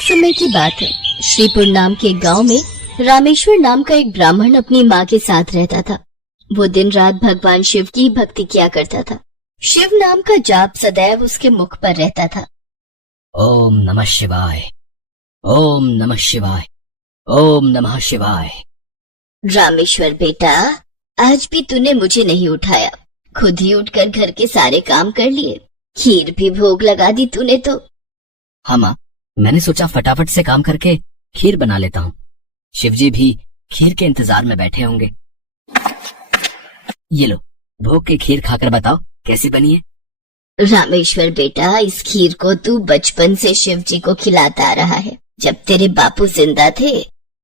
एक समय की बात है। श्रीपुर नाम के गांव में रामेश्वर नाम का एक ब्राह्मण अपनी माँ के साथ रहता था। वो दिन रात भगवान शिव की भक्ति किया करता था। शिव नाम का जाप सदैव उसके मुख पर रहता था। ओम नमः शिवाय, ओम नमः शिवाय, ओम नमः शिवाय। रामेश्वर बेटा, आज भी तूने मुझे नहीं उठाया, खुद ही उठकर घर के सारे काम कर लिए, खीर भी भोग लगा दी तूने तो। हाँ माँ, मैंने सोचा फटाफट से काम करके खीर बना लेता हूँ। शिवजी भी खीर के इंतजार में बैठे होंगे। ये लो, भोग की खीर खाकर बताओ कैसी बनी है। रामेश्वर बेटा, इस खीर को तू बचपन से शिव जी को खिलाता आ रहा है। जब तेरे बापू जिंदा थे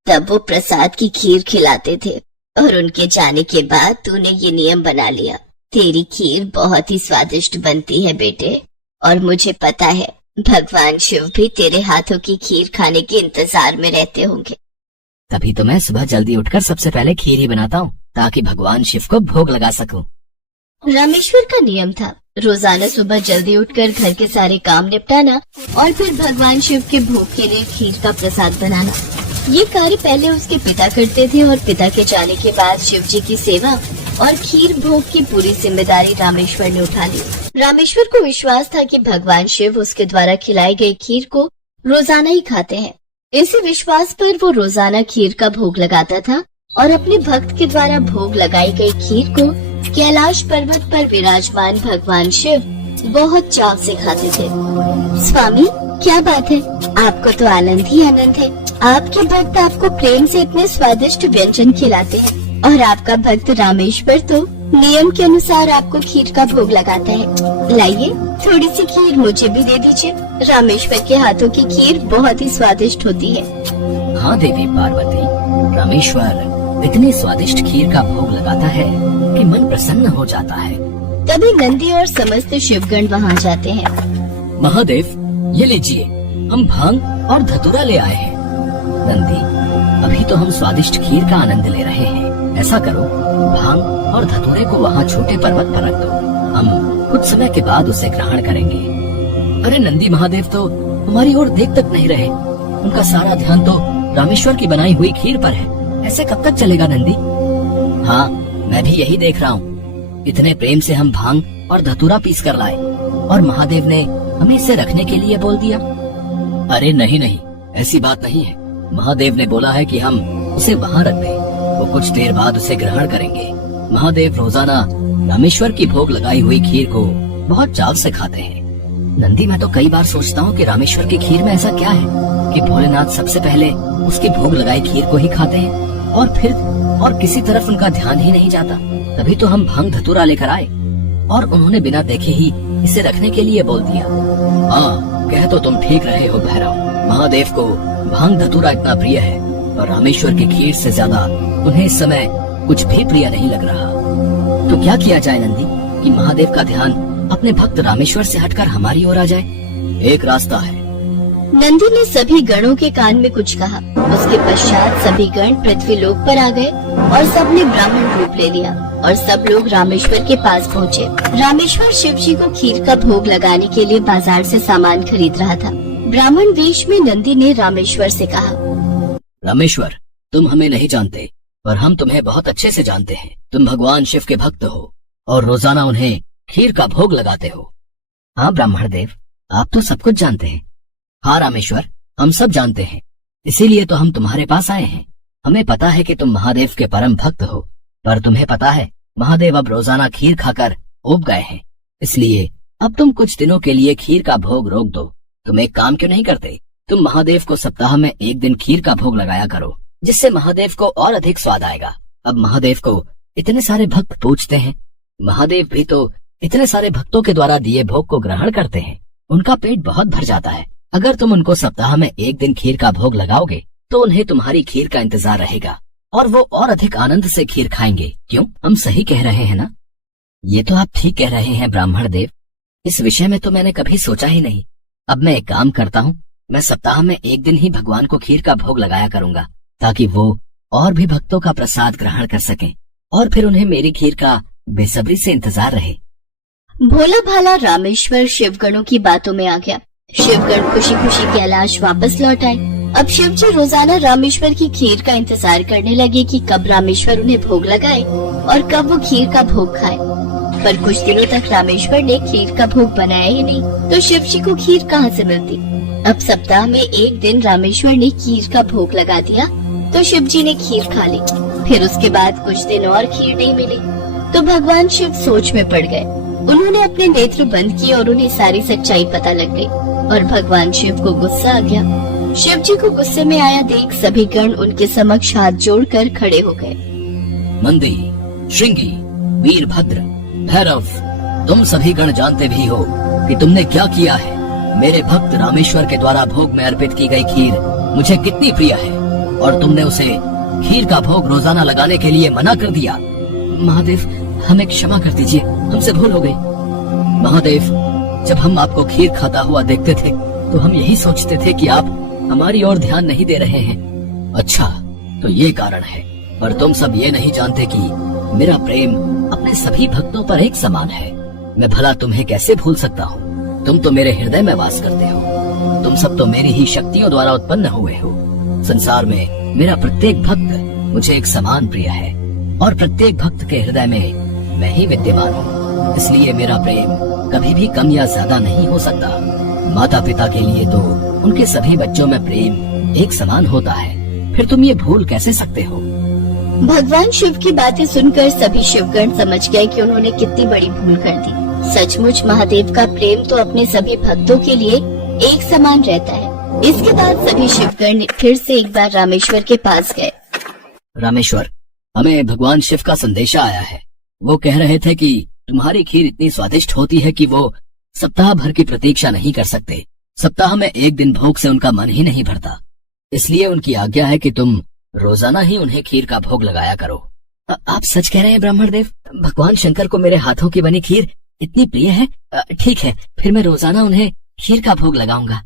तब वो प्रसाद की खीर खिलाते थे और उनके जाने के बाद तूने ये नियम बना लिया। तेरी खीर बहुत ही स्वादिष्ट बनती है बेटे, और मुझे पता है भगवान शिव भी तेरे हाथों की खीर खाने के इंतजार में रहते होंगे। तभी तो मैं सुबह जल्दी उठकर सबसे पहले खीर ही बनाता हूँ ताकि भगवान शिव को भोग लगा सकूं। रामेश्वर का नियम था रोजाना सुबह जल्दी उठकर घर के सारे काम निपटाना और फिर भगवान शिव के भोग के लिए खीर का प्रसाद बनाना। ये कार्य पहले उसके पिता करते थे और पिता के जाने के बाद शिव जी की सेवा और खीर भोग की पूरी जिम्मेदारी रामेश्वर ने उठा ली। रामेश्वर को विश्वास था कि भगवान शिव उसके द्वारा खिलाई गई खीर को रोजाना ही खाते हैं। इसी विश्वास पर वो रोजाना खीर का भोग लगाता था और अपने भक्त के द्वारा भोग लगाई गई खीर को कैलाश पर्वत पर विराजमान भगवान शिव बहुत चाव से खाते थे। स्वामी, क्या बात है, आपको तो आनंद ही आनंद है। आपके भक्त आपको प्रेम से इतने स्वादिष्ट व्यंजन खिलाते हैं और आपका भक्त रामेश्वर तो नियम के अनुसार आपको खीर का भोग लगाता है। लाइए, थोड़ी सी खीर मुझे भी दे दीजिए। रामेश्वर के हाथों की खीर बहुत ही स्वादिष्ट होती है। हाँ देवी पार्वती, रामेश्वर इतनी स्वादिष्ट खीर का भोग लगाता है कि मन प्रसन्न हो जाता है। तभी नंदी और समस्त शिवगण वहाँ जाते हैं। महादेव, ये लीजिए, हम भांग और धतूरा ले आए हैं। नंदी, अभी तो हम स्वादिष्ट खीर का आनंद ले रहे हैं। ऐसा करो, भांग और धतूरे को वहाँ छोटे पर्वत पर रख दो, हम कुछ समय के बाद उसे ग्रहण करेंगे। अरे नंदी महादेव तो हमारी ओर देख तक नहीं रहे, उनका सारा ध्यान तो रामेश्वर की बनाई हुई खीर पर है। ऐसे कब तक चलेगा नंदी? हाँ, मैं भी यही देख रहा हूँ। इतने प्रेम से हम भांग और धतूरा पीस कर लाए और महादेव ने हमें इसे रखने के लिए बोल दिया। अरे नहीं नहीं, ऐसी बात नहीं है। महादेव ने बोला है कि हम उसे वहाँ रख दें, वो कुछ देर बाद उसे ग्रहण करेंगे। महादेव रोजाना रामेश्वर की भोग लगाई हुई खीर को बहुत चाव से खाते हैं। नंदी, मैं तो कई बार सोचता हूँ कि रामेश्वर की खीर में ऐसा क्या है कि भोलेनाथ सबसे पहले उसकी भोग लगाई खीर को ही खाते हैं और फिर और किसी तरफ उनका ध्यान ही नहीं जाता। तभी तो हम भांग धतूरा लेकर आए और उन्होंने बिना देखे ही इसे रखने के लिए बोल दिया। हाँ, कह तो तुम ठीक रहे हो भैरव। महादेव को भांग धतूरा इतना प्रिय है और रामेश्वर की खीर से ज्यादा उन्हें इस समय कुछ भी प्रिय नहीं लग रहा। तो क्या किया जाए नंदी कि महादेव का ध्यान अपने भक्त रामेश्वर से हटकर हमारी ओर आ जाए? एक रास्ता है। नंदी ने सभी गणों के कान में कुछ कहा। उसके पश्चात सभी गण पृथ्वी लोक पर आ गए और सबने ब्राह्मण रूप ले लिया और सब लोग रामेश्वर के पास पहुँचे। रामेश्वर शिव जी को खीर का भोग लगाने के लिए बाजार से सामान खरीद रहा था। ब्राह्मण वेश में नंदी ने रामेश्वर से कहा, रामेश्वर, तुम हमें नहीं जानते पर हम तुम्हें बहुत अच्छे से जानते हैं। तुम भगवान शिव के भक्त हो और रोजाना उन्हें खीर का भोग लगाते हो। हाँ ब्राह्मण देव, आप तो सब कुछ जानते हैं। हाँ रामेश्वर, हम सब जानते हैं, इसीलिए तो हम तुम्हारे पास आए हैं। हमें पता है कि तुम महादेव के परम भक्त हो, पर तुम्हें पता है महादेव अब रोजाना खीर खाकर ऊब गए हैं, इसलिए अब तुम कुछ दिनों के लिए खीर का भोग रोक दो। तुम एक काम क्यों नहीं करते, तुम महादेव को सप्ताह में एक दिन खीर का भोग लगाया करो, जिससे महादेव को और अधिक स्वाद आएगा। अब महादेव को इतने सारे भक्त पूजते हैं, महादेव भी तो इतने सारे भक्तों के द्वारा दिए भोग को ग्रहण करते हैं, उनका पेट बहुत भर जाता है। अगर तुम उनको सप्ताह में एक दिन खीर का भोग लगाओगे तो उन्हें तुम्हारी खीर का इंतजार रहेगा और वो और अधिक आनंद से खीर खाएंगे। क्यों, हम सही कह रहे हैं ना? ये तो आप ठीक कह रहे हैं ब्राह्मण देव, इस विषय में तो मैंने कभी सोचा ही नहीं। अब मैं एक काम करता हूँ, मैं सप्ताह में एक दिन ही भगवान को खीर का भोग लगाया करूंगा ताकि वो और भी भक्तों का प्रसाद ग्रहण कर सकें और फिर उन्हें मेरी खीर का बेसब्री से इंतजार रहे। भोला भाला रामेश्वर शिवगणों की बातों में आ गया शिवगण खुशी खुशी कैलाश वापस लौट आए। अब शिव जी रोजाना रामेश्वर की खीर का इंतजार करने लगे कि कब रामेश्वर उन्हें भोग लगाए और कब वो खीर का भोग खाए। पर कुछ दिनों तक रामेश्वर ने खीर का भोग बनाया ही नहीं, तो शिव जी को खीर कहाँ से मिलती। अब सप्ताह में एक दिन रामेश्वर ने खीर का भोग लगा दिया तो शिव जी ने खीर खा ली। फिर उसके बाद कुछ दिन और खीर नहीं मिली तो भगवान शिव सोच में पड़ गए। उन्होंने अपने नेत्र बंद किए और उन्हें सारी सच्चाई पता लग गई और भगवान शिव को गुस्सा आ गया। शिव जी को गुस्से में आया देख सभी गण उनके समक्ष हाथ जोड़कर खड़े हो गए। मंदी, श्रृंगी, वीरभद्र, भैरव, तुम सभी गण जानते भी हो कि तुमने क्या किया है। मेरे भक्त रामेश्वर के द्वारा भोग में अर्पित की गई खीर मुझे कितनी प्रिय है और तुमने उसे खीर का भोग रोजाना लगाने के लिए मना कर दिया। महादेव, हमें क्षमा कर दीजिए, तुमसे भूल हो गई। महादेव, जब हम आपको खीर खाता हुआ देखते थे तो हम यही सोचते थे कि आप हमारी ओर ध्यान नहीं दे रहे हैं। अच्छा, तो ये कारण है, पर तुम सब ये नहीं जानते कि मेरा प्रेम अपने सभी भक्तों पर एक समान है। मैं भला तुम्हें कैसे भूल सकता हूँ? तुम तो मेरे हृदय में वास करते हो। तुम सब तो मेरी ही शक्तियों द्वारा उत्पन्न हुए हो। संसार में मेरा प्रत्येक भक्त मुझे एक समान प्रिय है और प्रत्येक भक्त के हृदय में मैं ही विद्यमान हूँ। इसलिए मेरा प्रेम कभी भी कम या ज्यादा नहीं हो सकता। माता पिता के लिए तो उनके सभी बच्चों में प्रेम एक समान होता है, फिर तुम ये भूल कैसे सकते हो? भगवान शिव की बातें सुनकर सभी शिवगण समझ गए कि उन्होंने कितनी बड़ी भूल कर दी। सचमुच महादेव का प्रेम तो अपने सभी भक्तों के लिए एक समान रहता है। इसके बाद सभी शिवगण फिर से एक बार रामेश्वर के पास गए। रामेश्वर, हमें भगवान शिव का संदेशा आया है। वो कह रहे थे कि तुम्हारी खीर इतनी स्वादिष्ट होती है कि वो सप्ताह भर की प्रतीक्षा नहीं कर सकते। सप्ताह में एक दिन भोग से उनका मन ही नहीं भरता। इसलिए उनकी आज्ञा है कि तुम रोजाना ही उन्हें खीर का भोग लगाया करो। आप सच कह रहे हैं ब्राह्मण देव? भगवान शंकर को मेरे हाथों की बनी खीर इतनी प्रिय है? ठीक है, फिर मैं रोजाना उन्हें खीर का भोग लगाऊंगा।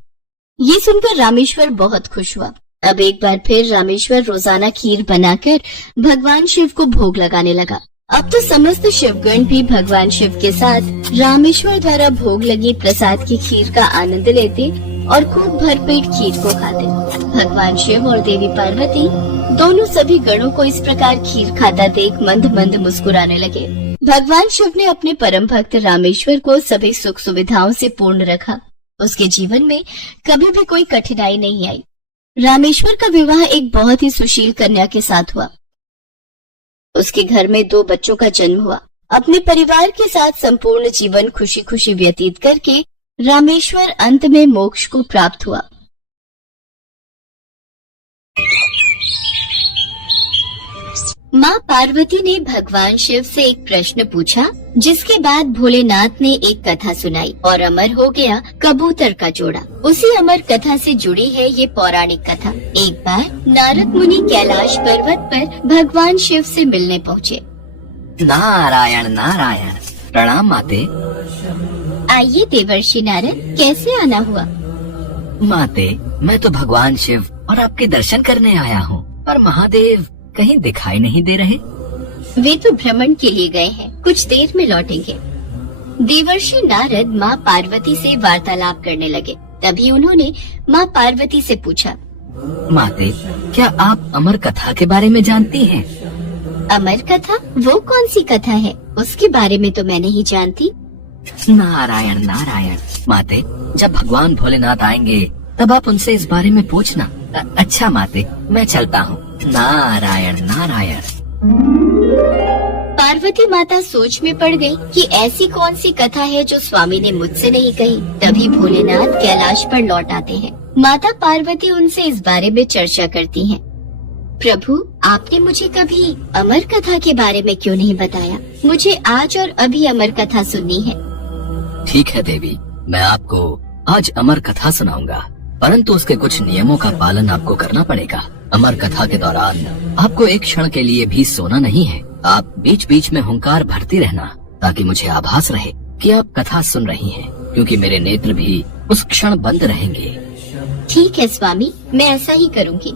ये सुनकर रामेश्वर बहुत खुश हुआ। अब एक बार फिर रामेश्वर रोजाना खीर बनाकर भगवान शिव को भोग लगाने लगा। अब तो समस्त शिवगण भी भगवान शिव के साथ रामेश्वर द्वारा भोग लगी प्रसाद की खीर का आनंद लेते और खूब भरपेट खीर को खाते। भगवान शिव और देवी पार्वती दोनों सभी गणों को इस प्रकार खीर खाता देख मंद मंद मुस्कुराने लगे। भगवान शिव ने अपने परम भक्त रामेश्वर को सभी सुख सुविधाओं से पूर्ण रखा। उसके जीवन में कभी भी कोई कठिनाई नहीं आई। रामेश्वर का विवाह एक बहुत ही सुशील कन्या के साथ हुआ। उसके घर में 2 बच्चों का जन्म हुआ। अपने परिवार के साथ संपूर्ण जीवन खुशी खुशी व्यतीत करके रामेश्वर अंत में मोक्ष को प्राप्त हुआ। माँ पार्वती ने भगवान शिव से एक प्रश्न पूछा, जिसके बाद भोलेनाथ ने एक कथा सुनाई और अमर हो गया कबूतर का जोड़ा। उसी अमर कथा से जुड़ी है ये पौराणिक कथा। एक बार नारद मुनि कैलाश पर्वत पर भगवान शिव से मिलने पहुँचे। नारायण नारायण, प्रणाम माते। आइए देवर्षि नारद, कैसे आना हुआ? माते, मैं तो भगवान शिव और आपके दर्शन करने आया हूँ, पर महादेव कहीं दिखाई नहीं दे रहे। वे तो भ्रमण के लिए गए हैं, कुछ देर में लौटेंगे। देवर्षि नारद माँ पार्वती से वार्तालाप करने लगे। तभी उन्होंने माँ पार्वती से पूछा, माते, क्या आप अमर कथा के बारे में जानती हैं? अमर कथा? वो कौन सी कथा है? उसके बारे में तो मैं नहीं जानती। नारायण नारायण, माते, जब भगवान भोलेनाथ आएंगे तब आप उनसे इस बारे में पूछना। अच्छा माते, मैं चलता हूँ। नारायण नारायण। पार्वती माता सोच में पड़ गई कि ऐसी कौन सी कथा है जो स्वामी ने मुझसे नहीं कही। तभी भोलेनाथ कैलाश पर लौट आते हैं। माता पार्वती उनसे इस बारे में चर्चा करती हैं। प्रभु, आपने मुझे कभी अमर कथा के बारे में क्यों नहीं बताया? मुझे आज और अभी अमर कथा सुननी है। ठीक है देवी, मैं आपको आज अमर कथा सुनाऊंगा, परंतु उसके कुछ नियमों का पालन आपको करना पड़ेगा। अमर कथा के दौरान आपको एक क्षण के लिए भी सोना नहीं है। आप बीच बीच में हुंकार भरती रहना, ताकि मुझे आभास रहे कि आप कथा सुन रही हैं, क्योंकि मेरे नेत्र भी उस क्षण बंद रहेंगे। ठीक है स्वामी, मैं ऐसा ही करूँगी।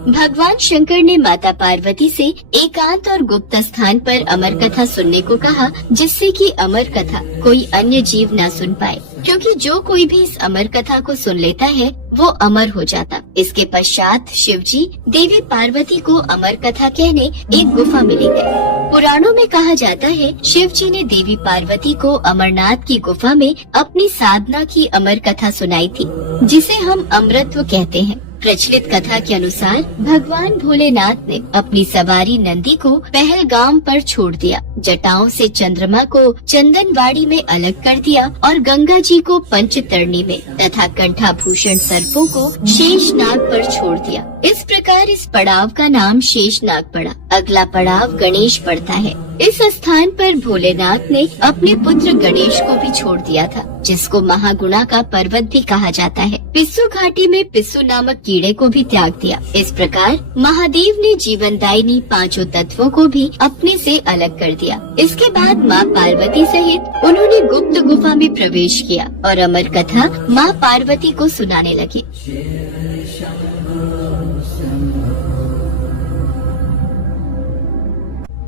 भगवान शंकर ने माता पार्वती से एकांत और गुप्त स्थान पर अमर कथा सुनने को कहा, जिससे कि अमर कथा कोई अन्य जीव न सुन पाए, क्योंकि जो कोई भी इस अमर कथा को सुन लेता है वो अमर हो जाता। इसके पश्चात शिवजी देवी पार्वती को अमर कथा कहने एक गुफा में ले गए। पुराणों में कहा जाता है शिवजी ने देवी पार्वती को अमरनाथ की गुफा में अपनी साधना की अमर कथा सुनाई थी, जिसे हम अमृतत्व कहते हैं। प्रचलित कथा के अनुसार भगवान भोलेनाथ ने अपनी सवारी नंदी को पहलगाम पर छोड़ दिया, जटाओं से चंद्रमा को चंदनवाड़ी में अलग कर दिया और गंगा जी को पंचतरणी में तथा कंठाभूषण सर्पों को शेषनाग पर छोड़ दिया। इस प्रकार इस पड़ाव का नाम शेषनाग पड़ा। अगला पड़ाव गणेश पड़ता है। इस स्थान पर भोलेनाथ ने अपने पुत्र गणेश को भी छोड़ दिया था, जिसको महागुणा का पर्वत भी कहा जाता है। पिस्सू घाटी में पिस्सू नामक कीड़े को भी त्याग दिया। इस प्रकार महादेव ने जीवनदायिनी पांचों तत्वों को भी अपने से अलग कर दिया। इसके बाद माँ पार्वती सहित उन्होंने गुप्त गुफा में प्रवेश किया और अमर कथा माँ पार्वती को सुनाने लगे।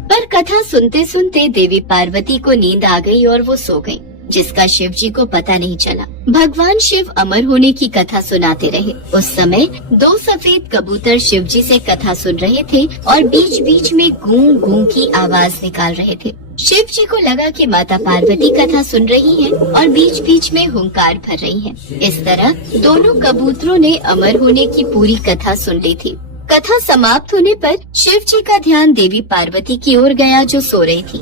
पर कथा सुनते सुनते देवी पार्वती को नींद आ गई और वो सो गई, जिसका शिव जी को पता नहीं चला। भगवान शिव अमर होने की कथा सुनाते रहे। उस समय 2 सफेद कबूतर शिव जी से कथा सुन रहे थे और बीच बीच में गूं गूं की आवाज निकाल रहे थे। शिव जी को लगा कि माता पार्वती कथा सुन रही हैं और बीच बीच में हुंकार भर रही हैं। इस तरह दोनों कबूतरों ने अमर होने की पूरी कथा सुन ली थी। कथा समाप्त होने पर शिव जी का ध्यान देवी पार्वती की ओर गया, जो सो रही थी।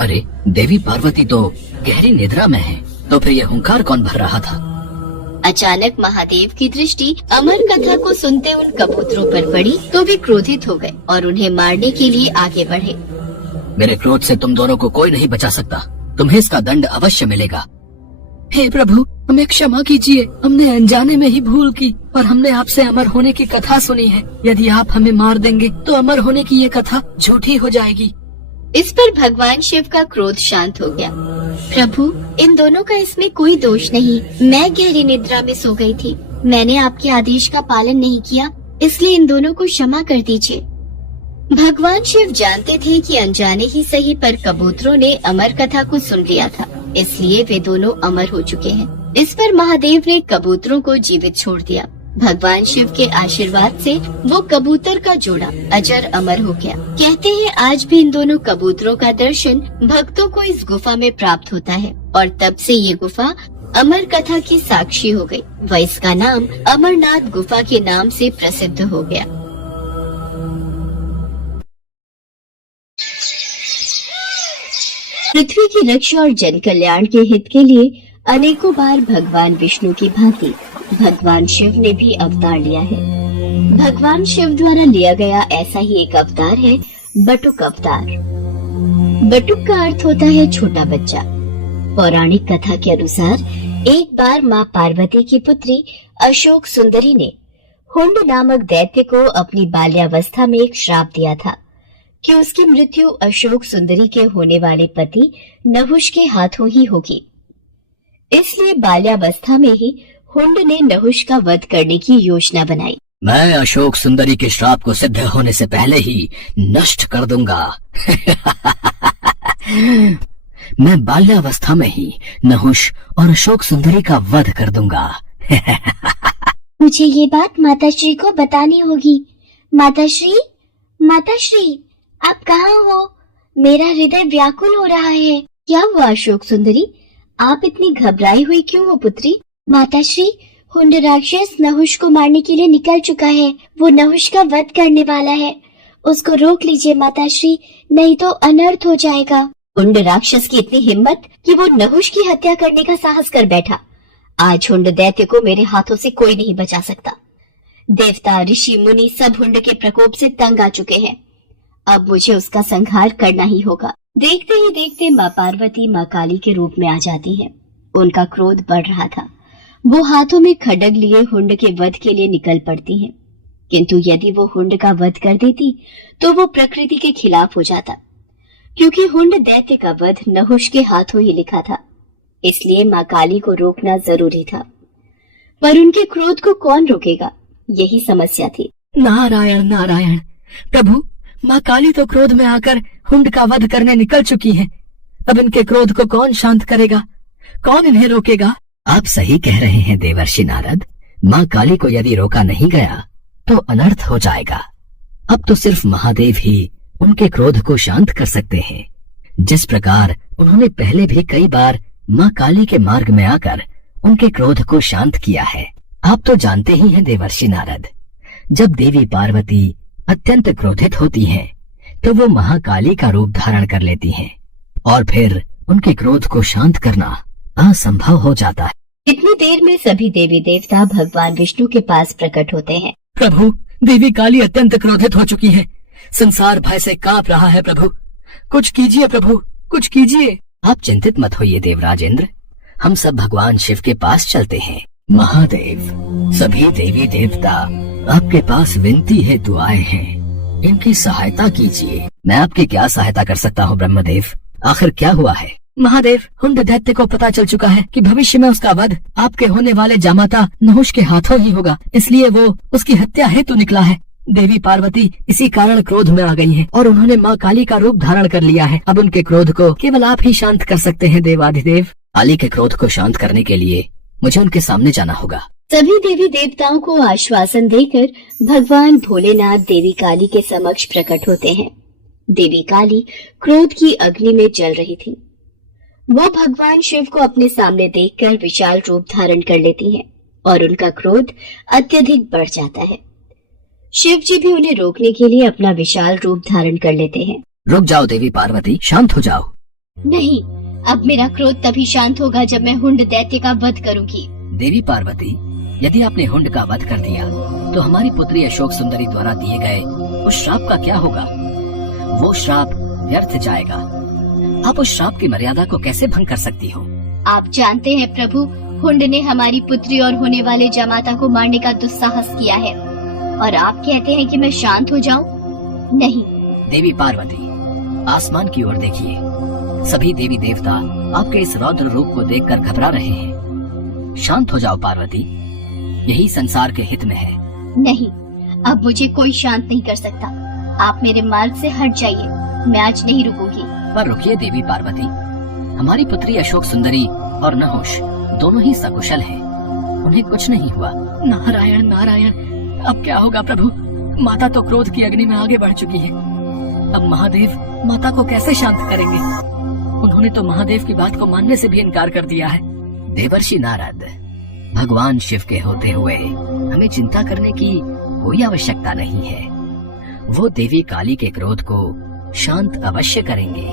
अरे, देवी पार्वती तो गहरी निद्रा में है, तो फिर यह हुंकार कौन भर रहा था? अचानक महादेव की दृष्टि अमर कथा को सुनते उन कबूतरों पर पड़ी, तो वे क्रोधित हो गए और उन्हें मारने के लिए आगे बढ़े। मेरे क्रोध से तुम दोनों को कोई नहीं बचा सकता। तुम्हें इसका दंड अवश्य मिलेगा। हे प्रभु, हमें क्षमा कीजिए। हमने अनजाने में ही भूल की और हमने आपसे अमर होने की कथा सुनी है। यदि आप हमें मार देंगे तो अमर होने की ये कथा झूठी हो जाएगी। इस पर भगवान शिव का क्रोध शांत हो गया। प्रभु, इन दोनों का इसमें कोई दोष नहीं। मैं गहरी निद्रा में सो गई थी। मैंने आपके आदेश का पालन नहीं किया, इसलिए इन दोनों को क्षमा कर दीजिए। भगवान शिव जानते थे कि अनजाने ही सही पर कबूतरों ने अमर कथा को सुन लिया था, इसलिए वे दोनों अमर हो चुके हैं। इस पर महादेव ने कबूतरों को जीवित छोड़ दिया। भगवान शिव के आशीर्वाद से वो कबूतर का जोड़ा अजर अमर हो गया। कहते हैं आज भी इन दोनों कबूतरों का दर्शन भक्तों को इस गुफा में प्राप्त होता है और तब से ये गुफा अमर कथा की साक्षी हो गई व इसका नाम अमरनाथ गुफा के नाम से प्रसिद्ध हो गया। पृथ्वी की रक्षा और जन कल्याण के हित के लिए अनेकों बार भगवान विष्णु की भांति भगवान शिव ने भी अवतार लिया है। भगवान शिव द्वारा लिया गया ऐसा ही एक अवतार है बटुक अवतार। बटुक का अर्थ होता है छोटा बच्चा। पौराणिक कथा के अनुसार एक बार माँ पार्वती की पुत्री अशोक सुंदरी ने हुंड नामक दैत्य को अपनी बाल्यावस्था में एक श्राप दिया था कि उसकी मृत्यु अशोक सुंदरी के होने वाले पति नहुष के हाथों ही होगी। इसलिए बाल्यावस्था में ही हुंड ने नहुष का वध करने की योजना बनाई। मैं अशोक सुंदरी के श्राप को सिद्ध होने से पहले ही नष्ट कर दूंगा। मैं बाल्यावस्था में ही नहुष और अशोक सुंदरी का वध कर दूंगा। मुझे ये बात माताश्री को बतानी होगी। माताश्री, माताश्री, आप कहाँ हो? मेरा हृदय व्याकुल हो रहा है। क्या हुआ अशोक सुंदरी? आप इतनी घबराई हुई क्यों हो पुत्री? माताश्री, हुंड राक्षस नहुष को मारने के लिए निकल चुका है। वो नहुष का वध करने वाला है। उसको रोक लीजिए माताश्री, नहीं तो अनर्थ हो जाएगा। हुंड राक्षस की इतनी हिम्मत कि वो नहुष की हत्या करने का साहस कर बैठा। आज हुंड दैत्य को मेरे हाथों से कोई नहीं बचा सकता। देवता, ऋषि, मुनि सब हुंड के प्रकोप से तंग आ चुके हैं। अब मुझे उसका संहार करना ही होगा। देखते ही देखते माँ पार्वती माँ काली के रूप में आ जाती हैं। उनका क्रोध बढ़ रहा था। वो हाथों में खड्ग लिए हुंड के वध के लिए निकल पड़ती हैं। किंतु यदि वो हुंड का वध कर देती तो वो प्रकृति के खिलाफ हो जाता, क्योंकि हुंड दैत्य का वध नहुष के हाथों ही लिखा था। इसलिए माँ काली को रोकना जरूरी था। पर उनके क्रोध को कौन रोकेगा, यही समस्या थी। नारायण नारायण। प्रभु, माँ काली तो क्रोध में आकर हुंड का वध करने निकल चुकी है। अब इनके क्रोध को कौन शांत करेगा, कौन इन्हें रोकेगा? आप सही कह रहे हैं देवर्षि नारद। माँ काली को यदि रोका नहीं गया तो अनर्थ हो जाएगा। अब तो सिर्फ महादेव ही उनके क्रोध को शांत कर सकते हैं, जिस प्रकार उन्होंने पहले भी कई बार माँ काली के मार्ग में आकर उनके क्रोध को शांत किया है। आप तो जानते ही हैं देवर्षि नारद, जब देवी पार्वती अत्यंत क्रोधित होती हैं, तो वो महाकाली का रूप धारण कर लेती हैं और फिर उनके क्रोध को शांत करना असंभव हो जाता है। इतनी देर में सभी देवी देवता भगवान विष्णु के पास प्रकट होते हैं। प्रभु, देवी काली अत्यंत क्रोधित हो चुकी है। संसार भय से कांप रहा है। प्रभु, कुछ कीजिए। प्रभु, कुछ कीजिए। आप चिंतित मत होइए देवराजेंद्र, हम सब भगवान शिव के पास चलते हैं। महादेव, सभी देवी देवता आपके पास विनती हेतु आए हैं, इनकी सहायता कीजिए। मैं आपकी क्या सहायता कर सकता हूँ ब्रह्मदेव? आखिर क्या हुआ है? महादेव, हुंड दैत्य को पता चल चुका है कि भविष्य में उसका वध आपके होने वाले जामाता नहुष के हाथों ही होगा, इसलिए वो उसकी हत्या हेतु निकला है। देवी पार्वती इसी कारण क्रोध में आ गई हैं और उन्होंने माँ काली का रूप धारण कर लिया है। अब उनके क्रोध को केवल आप ही शांत कर सकते हैं देवाधिदेव। काली के क्रोध को शांत करने के लिए मुझे उनके सामने जाना होगा। सभी देवी देवताओं को आश्वासन देकर भगवान भोलेनाथ देवी काली के समक्ष प्रकट होते हैं। देवी काली क्रोध की अग्नि में जल रही थी। वो भगवान शिव को अपने सामने देखकर विशाल रूप धारण कर लेती हैं और उनका क्रोध अत्यधिक बढ़ जाता है। शिव जी भी उन्हें रोकने के लिए अपना विशाल रूप धारण कर लेते हैं। रुक जाओ देवी पार्वती, शांत हो जाओ। नहीं, अब मेरा क्रोध तभी शांत होगा जब मैं हुंड दैत्य का वध करूंगी। देवी पार्वती, यदि आपने हुंड का वध कर दिया तो हमारी पुत्री अशोक सुंदरी द्वारा दिए गए उस श्राप का क्या होगा? वो श्राप व्यर्थ जाएगा। आप उस श्राप की मर्यादा को कैसे भंग कर सकती हो? आप जानते हैं प्रभु, हुंड ने हमारी पुत्री और होने वाले जमाता को मारने का दुस्साहस किया है और आप कहते हैं कि मैं शांत हो जाऊं? नहीं। देवी पार्वती, आसमान की ओर देखिए। सभी देवी देवता आपके इस रौद्र रूप को देखकर घबरा रहे हैं। शांत हो जाओ पार्वती, यही संसार के हित में है। नहीं, अब मुझे कोई शांत नहीं कर सकता। आप मेरे मार्ग से हट जाइए, मैं आज नहीं रुकूंगी। पर रुकिए देवी पार्वती, हमारी पुत्री अशोक सुंदरी और नहुष दोनों ही सकुशल हैं, उन्हें कुछ नहीं हुआ। नारायण नारायण, अब क्या होगा प्रभु? माता तो क्रोध की अग्नि में आगे बढ़ चुकी है। अब महादेव माता को कैसे शांत करेंगे? उन्होंने तो महादेव की बात को मानने से भी इनकार कर दिया है। देवर्षि नारद, भगवान शिव के होते हुए हमें चिंता करने की कोई आवश्यकता नहीं है। वो देवी काली के क्रोध को शांत अवश्य करेंगे,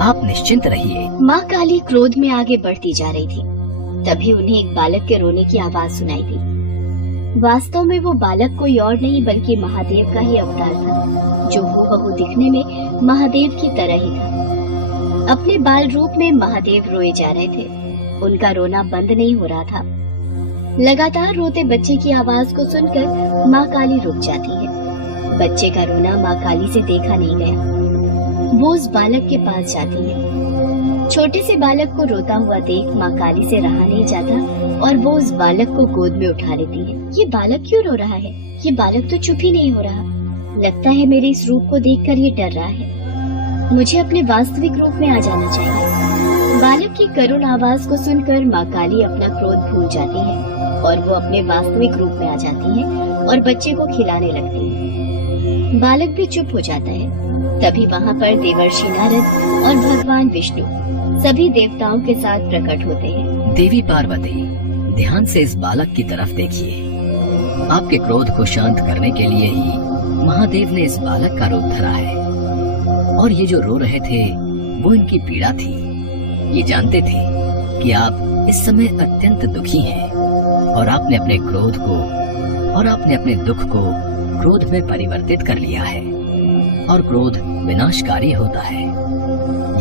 आप निश्चिंत रहिए। माँ काली क्रोध में आगे बढ़ती जा रही थी। तभी उन्हें एक बालक के रोने की आवाज सुनाई दी। वास्तव में वो बालक कोई और नहीं बल्कि महादेव का ही अवतार था, जो हूबहू दिखने में महादेव की तरह ही था। अपने बाल रूप में महादेव रोए जा रहे थे। उनका रोना बंद नहीं हो रहा था। लगातार रोते बच्चे की आवाज को सुनकर माँ काली रुक जाती है। बच्चे का रोना माँ काली से देखा नहीं गया। वो उस बालक के पास जाती है। छोटे से बालक को रोता हुआ देख माँ काली से रहा नहीं जाता और वो उस बालक को गोद में उठा लेती है। ये बालक क्यों रो रहा है? ये बालक तो चुप ही नहीं हो रहा। लगता है मेरे इस रूप को देखकर ये डर रहा है। मुझे अपने वास्तविक रूप में आ जाना चाहिए। बालक की करुण आवाज को सुनकर माँ काली अपना क्रोध भूल जाती है और वो अपने वास्तविक रूप में आ जाती है और बच्चे को खिलाने लगती है। बालक भी चुप हो जाता है। तभी वहाँ पर देवर्षि नारद और भगवान विष्णु सभी देवताओं के साथ प्रकट होते हैं। देवी पार्वती, ध्यान से इस बालक की तरफ देखिए। आपके क्रोध को शांत करने के लिए ही महादेव ने इस बालक का रूप धरा है और ये जो रो रहे थे वो इनकी पीड़ा थी। ये जानते थे कि आप इस समय अत्यंत दुखी हैं और आपने अपने क्रोध को और आपने अपने दुख को क्रोध में परिवर्तित कर लिया है और क्रोध विनाशकारी होता है।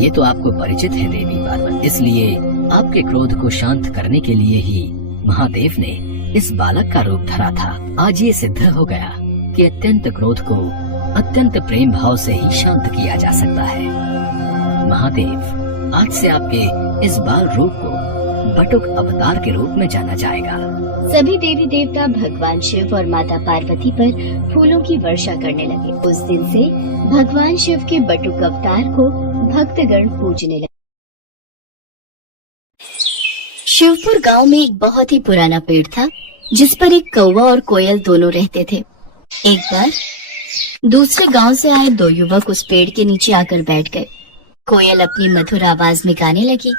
ये तो आपको परिचित है देवी पार्वती, इसलिए आपके क्रोध को शांत करने के लिए ही महादेव ने इस बालक का रूप धरा था। आज ये सिद्ध हो गया कि अत्यंत क्रोध को अत्यंत प्रेम भाव से ही शांत किया जा सकता है। महादेव, आज से आपके इस बाल रूप को बटुक अवतार के रूप में जाना जाएगा। सभी देवी देवता भगवान शिव और माता पार्वती पर फूलों की वर्षा करने लगे। उस दिन से भगवान शिव के बटुक अवतार को भक्तगण पूजने लगे। शिवपुर गांव में एक बहुत ही पुराना पेड़ था, जिस पर एक कौवा और कोयल दोनों रहते थे। एक बार दूसरे गांव से आए दो युवक उस पेड़ के नीचे आकर बैठ गए। कोयल अपनी मधुर आवाज में गाने लगी।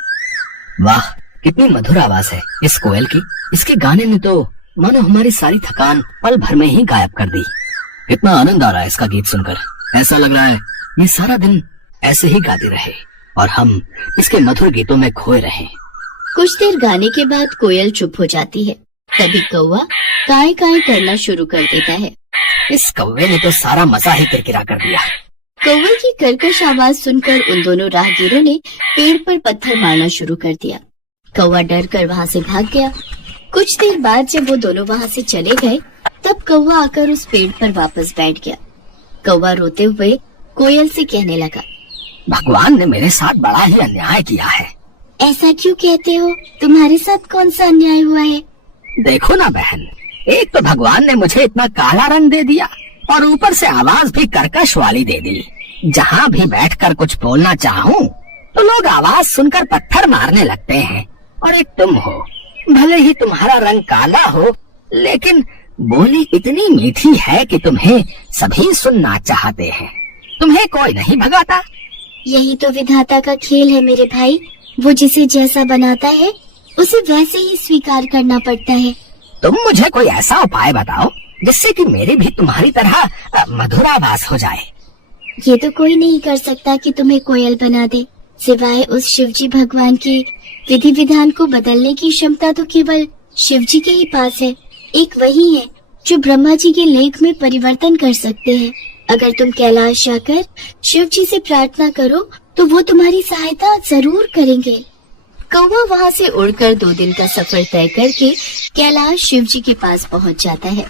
वाह, कितनी मधुर आवाज है इस कोयल की। इसके गाने ने तो मानो हमारी सारी थकान पल भर में ही गायब कर दी। कितना आनंद आ रहा है इसका गीत सुनकर। ऐसा लग रहा है ये सारा दिन ऐसे ही गाती रहे और हम इसके मधुर गीतों में खोए रहें। कुछ देर गाने के बाद कोयल चुप हो जाती है। तभी कौवा काय काय करना शुरू कर देता है। इस कौवे ने तो सारा मजा ही किरकिरा कर दिया। कौवे की कर्कश आवाज सुनकर उन दोनों राहगीरों ने पेड़ पर पत्थर मारना शुरू कर दिया। कौवा डर कर वहाँ से भाग गया। कुछ देर बाद जब वो दोनों वहाँ से चले गए, तब कौवा आकर उस पेड़ पर वापस बैठ गया। कौवा रोते हुए कोयल से कहने लगा, भगवान ने मेरे साथ बड़ा ही अन्याय किया है। ऐसा क्यों कहते हो? तुम्हारे साथ कौन सा अन्याय हुआ है? देखो ना बहन, एक तो भगवान ने मुझे इतना काला रंग दे दिया और ऊपर से आवाज भी कर्कश वाली दे दी। जहाँ भी बैठकर कुछ बोलना चाहूँ तो लोग आवाज सुनकर पत्थर मारने लगते हैं। और एक तुम हो, भले ही तुम्हारा रंग काला हो, लेकिन बोली इतनी मीठी है कि तुम्हें सभी सुनना चाहते हैं। तुम्हें कोई नहीं भगाता। यही तो विधाता का खेल है मेरे भाई। वो जिसे जैसा बनाता है उसे वैसे ही स्वीकार करना पड़ता है। तुम मुझे कोई ऐसा उपाय बताओ जिससे कि मेरी भी तुम्हारी तरह मधुर आवाज हो जाए। ये तो कोई नहीं कर सकता कि तुम्हें कोयल बना दे, सिवाय उस शिवजी भगवान की। विधि विधान को बदलने की क्षमता तो केवल शिवजी के ही पास है। एक वही है जो ब्रह्मा जी के लेख में परिवर्तन कर सकते हैं। अगर तुम कैलाश जाकर शिवजी से प्रार्थना करो तो वो तुम्हारी सहायता जरूर करेंगे। कौवा वहाँ से उड़कर 2 दिन का सफर तय करके कैलाश शिवजी के पास पहुँच जाता है।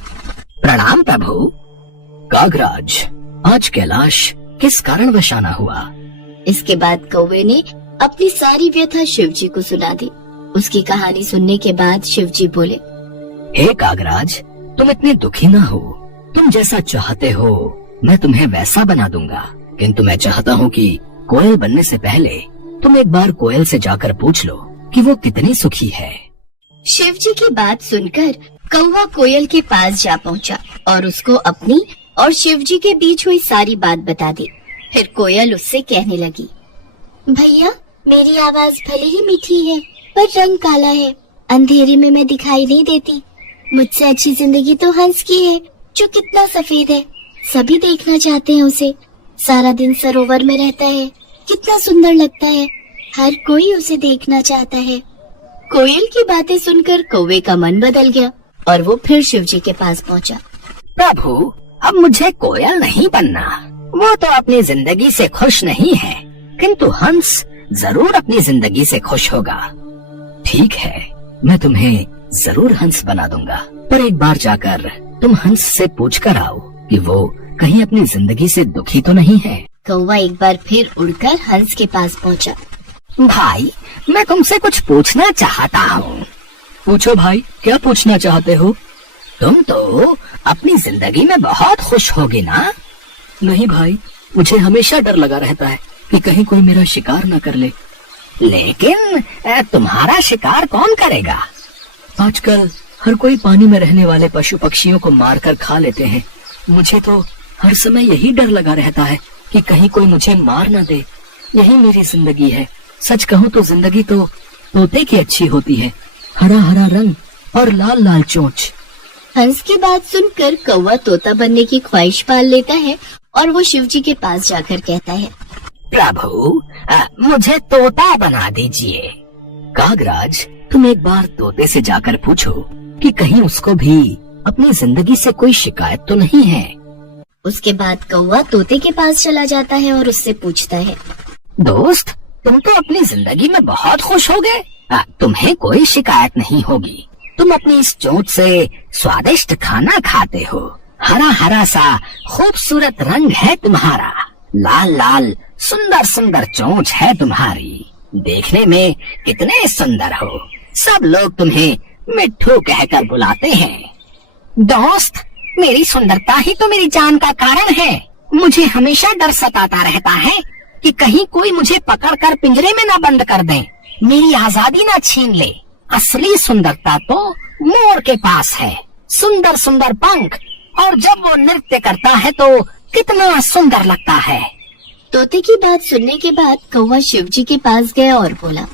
प्रणाम प्रभु। कागराज, आज कैलाश किस कारणवश आना हुआ? इसके बाद कौवे ने अपनी सारी व्यथा शिवजी को सुना दी। उसकी कहानी सुनने के बाद शिवजी बोले, हे कागराज, तुम इतने दुखी ना हो। तुम जैसा चाहते हो मैं तुम्हें वैसा बना दूंगा, किंतु मैं चाहता हूँ कि कोयल बनने से पहले तुम एक बार कोयल से जाकर पूछ लो कि वो कितनी सुखी है। शिवजी की बात सुनकर कौवा कोयल के पास जा पहुँचा और उसको अपनी और शिवजी के बीच हुई सारी बात बता दी। फिर कोयल उससे कहने लगी, भैया, मेरी आवाज भले ही मीठी है पर रंग काला है। अंधेरे में मैं दिखाई नहीं देती। मुझसे अच्छी जिंदगी तो हंस की है, जो कितना सफेद है। सभी देखना चाहते हैं उसे। सारा दिन सरोवर में रहता है, कितना सुंदर लगता है। हर कोई उसे देखना चाहता है। कोयल की बातें सुनकर कौवे का मन बदल गया और वो फिर शिवजी के पास पहुंचा। प्रभु, अब मुझे कोयल नहीं बनना। वो तो अपनी जिंदगी से खुश नहीं है, किंतु हंस जरूर अपनी जिंदगी से खुश होगा। ठीक है, मैं तुम्हें जरूर हंस बना दूंगा, पर एक बार जाकर तुम हंस से पूछ कर आओ कि वो कहीं अपनी जिंदगी से दुखी तो नहीं है। कौवा एक बार फिर उड़कर हंस के पास पहुंचा। भाई, मैं तुमसे कुछ पूछना चाहता हूँ। पूछो भाई, क्या पूछना चाहते हो? तुम तो अपनी जिंदगी में बहुत खुश होगे ना? नहीं भाई, मुझे हमेशा डर लगा रहता है कि कहीं कोई मेरा शिकार न कर ले। लेकिन तुम्हारा शिकार कौन करेगा? आजकल हर कोई पानी में रहने वाले पशु पक्षियों को मारकर खा लेते हैं। मुझे तो हर समय यही डर लगा रहता है कि कहीं कोई मुझे मार न दे। यही मेरी जिंदगी है। सच कहूँ तो जिंदगी तो तोते की अच्छी होती है, हरा हरा रंग और लाल लाल चोंच। हंस की बात सुनकर कौवा तोता बनने की ख्वाहिश पाल लेता है और वो शिवजी के पास जाकर कहता है, प्रभु, मुझे तोता बना दीजिए। कागराज, तुम एक बार तोते से जाकर पूछो कि कहीं उसको भी अपनी जिंदगी से कोई शिकायत तो नहीं है। उसके बाद कौवा तोते के पास चला जाता है और उससे पूछता है, दोस्त, तुम तो अपनी जिंदगी में बहुत खुश हो गए। तुम्हें कोई शिकायत नहीं होगी। तुम अपनी इस चोंच से स्वादिष्ट खाना खाते हो। हरा हरा सा खूबसूरत रंग है तुम्हारा। लाल लाल सुंदर सुंदर चोंच है तुम्हारी। देखने में कितने सुंदर हो। सब लोग तुम्हें मिट्ठू कहकर बुलाते हैं। दोस्त, मेरी सुंदरता ही तो मेरी जान का कारण है। मुझे हमेशा डर सताता रहता है कि कहीं कोई मुझे पकड़कर पिंजरे में ना बंद कर दे, मेरी आजादी ना छीन ले। असली सुंदरता तो मोर के पास है, सुंदर सुंदर पंख, और जब वो नृत्य करता है तो कितना सुंदर लगता है। तोते की बात सुनने के बाद कौवा शिव जी के पास गया और बोला,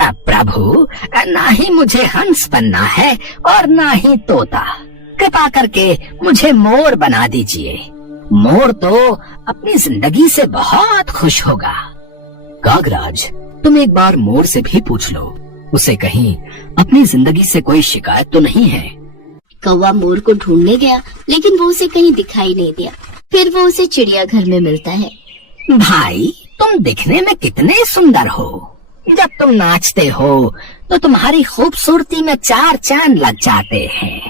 अब प्रभु, ना ही मुझे हंस बनना है और ना ही तोता। कृपा करके मुझे मोर बना दीजिए। मोर तो अपनी जिंदगी से बहुत खुश होगा। कागराज, तुम एक बार मोर से भी पूछ लो, उसे कहीं अपनी जिंदगी से कोई शिकायत तो नहीं है। कौवा मोर को ढूंढने गया, लेकिन वो उसे कहीं दिखाई नहीं दिया। फिर वो उसे चिड़ियाघर में मिलता है। भाई, तुम दिखने में कितने सुंदर हो। जब तुम नाचते हो तो तुम्हारी खूबसूरती में चार चांद लग जाते हैं।